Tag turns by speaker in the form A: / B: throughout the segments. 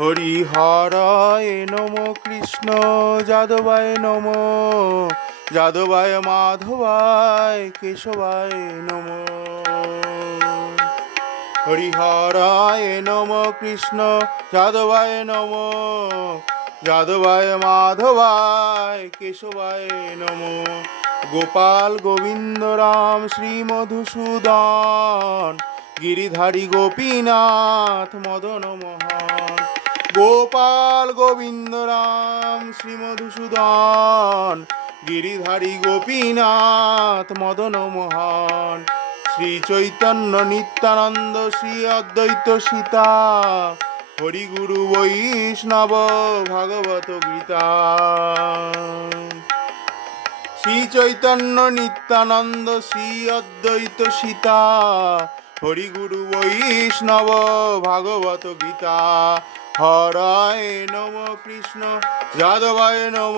A: হরিহরায় নম কৃষ্ণ যাদবায় নম যাদবায় মাধবায় কেশবায় নম হরিহরায় নম কৃষ্ণ যাদবায় নম যাদবায় মাধবায় কেশবায় নম গোপাল গোবিন্দ রাম শ্রী মধুসূদন গিরিধারী গোপীনাথ মদন মোহন গোপাল গোবিন্দ রাম শ্রীমধুসূদন গিরিধারী গোপীনাথ মদন মোহন শ্রী চৈতন্য নিত্যানন্দ শ্রী অদ্বৈত সীতা হরিগুরু বৈষ্ণব ভাগবত গীতা শ্রী চৈতন্য নিত্যানন্দ শ্রী অদ্বৈত সীতা হরি গুরু বৈষ্ণব ভাগবত গীতা হরায় নম কৃষ্ণ যাদবায় নম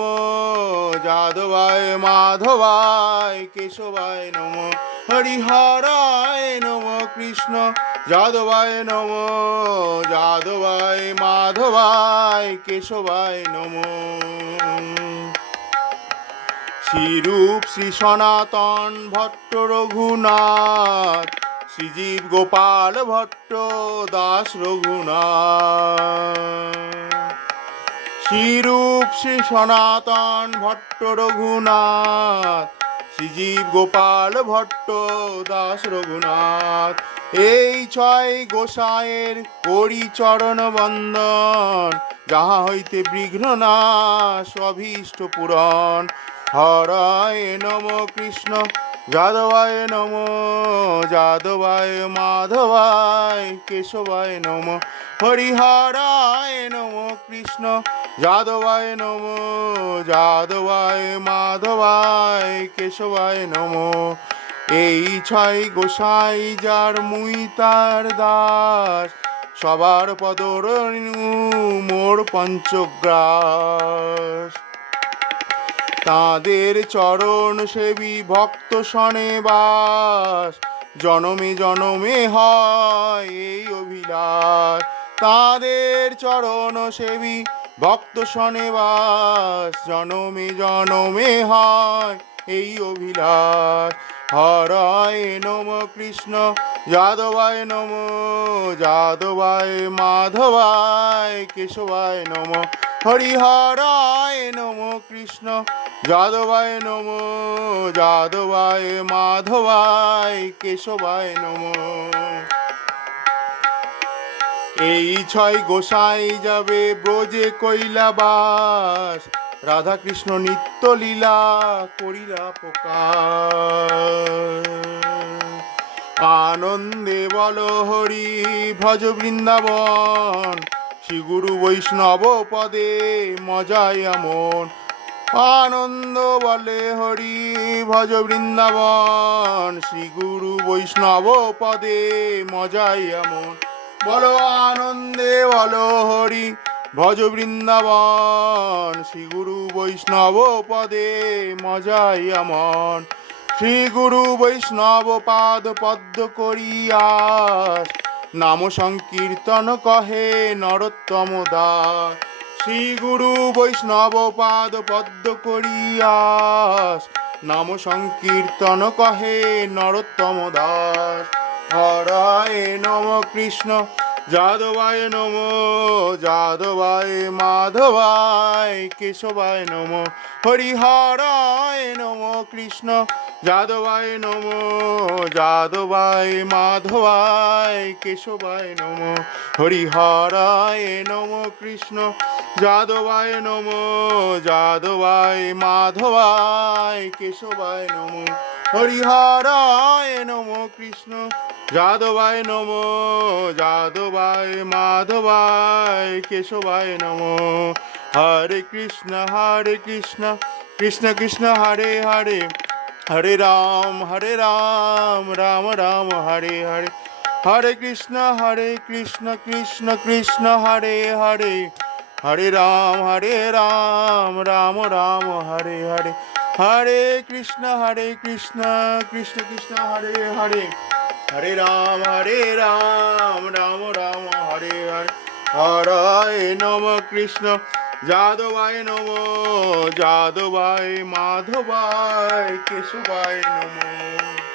A: যাদবায় মাধবায় কেশবায় নম হরায় নম কৃষ্ণ যাদবায় নম যাদবায় মাধবায় কেশবায় নম শ্রীরূপ শ্রী সনাতন ভট্ট রঘুনাথ শ্রীজীব গোপাল ভট্ট দাস রঘুনাথ শ্রীরূপ শ্রী সনাতন ভট্ট রঘুনাথ শ্রীজীব গোপাল ভট্ট দাস রঘুনাথ এই ছয় গোসায়ের করি চরণ বন্দন যাহা হইতে না সভীষ্ট পুরন হরায় নম কৃষ্ণ যাদবায় নম যাদবায় মাধবায় কেশবায় নম হরিহারায় নম কৃষ্ণ যাদবায় নম যাদবায় মাধবায় কেশবায় নম এই ছয় গোসাই যার মুই তার দাস সবার পদর মোর পঞ্চগ্রাস তাদের চরণ সেবি ভক্ত সনে বাস জনমে জনমে হয় এই অভিলাষ তাদের চরণ সেবি ভক্ত সনে বাস জনমে জনমে হয় এই অভিলাষ হরায় নম কৃষ্ণ যাদবায় নম যাদবায় মাধবায় কেশবায় নম হরিহরায় নমো কৃষ্ণ যাদবায় নমো যাদবায় মাধবায় কেশবায় নমো এই ছয় গোসাই যাবে ব্রজে কৈলাবাস রাধা কৃষ্ণ নিত্য লীলা করিলা প্রকাশ আনন্দে বল হরি ভজ বৃন্দাবন গুরু বৈষ্ণব পদে মজাই এমন আনন্দ বলে হরি ভজ বৃন্দাবন গুরু বৈষ্ণব পদে মজাই এমন বলো আনন্দে বলো হরি ভজ বৃন্দাবন গুরু বৈষ্ণব পদে মজাই এমন শ্রী গুরু বৈষ্ণব পাদ পদ্ম করিয়াস নাম সংকীর্তন কহে নরোত্তম দাস শ্রী গুরু বৈষ্ণব পাদ পদ্ম করিয়াস নাম সংকীর্তন কহে নরোত্তম দাস হরায় নম কৃষ্ণ যাদবায় নম যাদবাই মাধবায় কেশবায় নম হরিহারায় নম কৃষ্ণ যাদবায় নম যাদবাই মাধবায় কেশবায় নম হরিহারায় নম কৃষ্ণ যাদবায় নম যাদবাই মাধবায় কেশবায় নম হরিহরায় নম কৃষ্ণ যাদবায় নম যাদবায় মাধবায় কেশবায় নম হরে কৃষ্ণ হরে কৃষ্ণ কৃষ্ণ কৃষ্ণ হরে হরে হরে রাম হরে রাম রাম রাম হরে হরে হরে কৃষ্ণ হরে কৃষ্ণ কৃষ্ণ কৃষ্ণ হরে হরে হরে রাম হরে রাম রাম রাম হরে হরে হরে কৃষ্ণ হরে কৃষ্ণ কৃষ্ণ কৃষ্ণ হরে হরে হরে রাম হরে রাম রাম রাম হরে হরে হরে নম কৃষ্ণ যাদবাই নম যাদবাই মাধবাই কেশবাই নম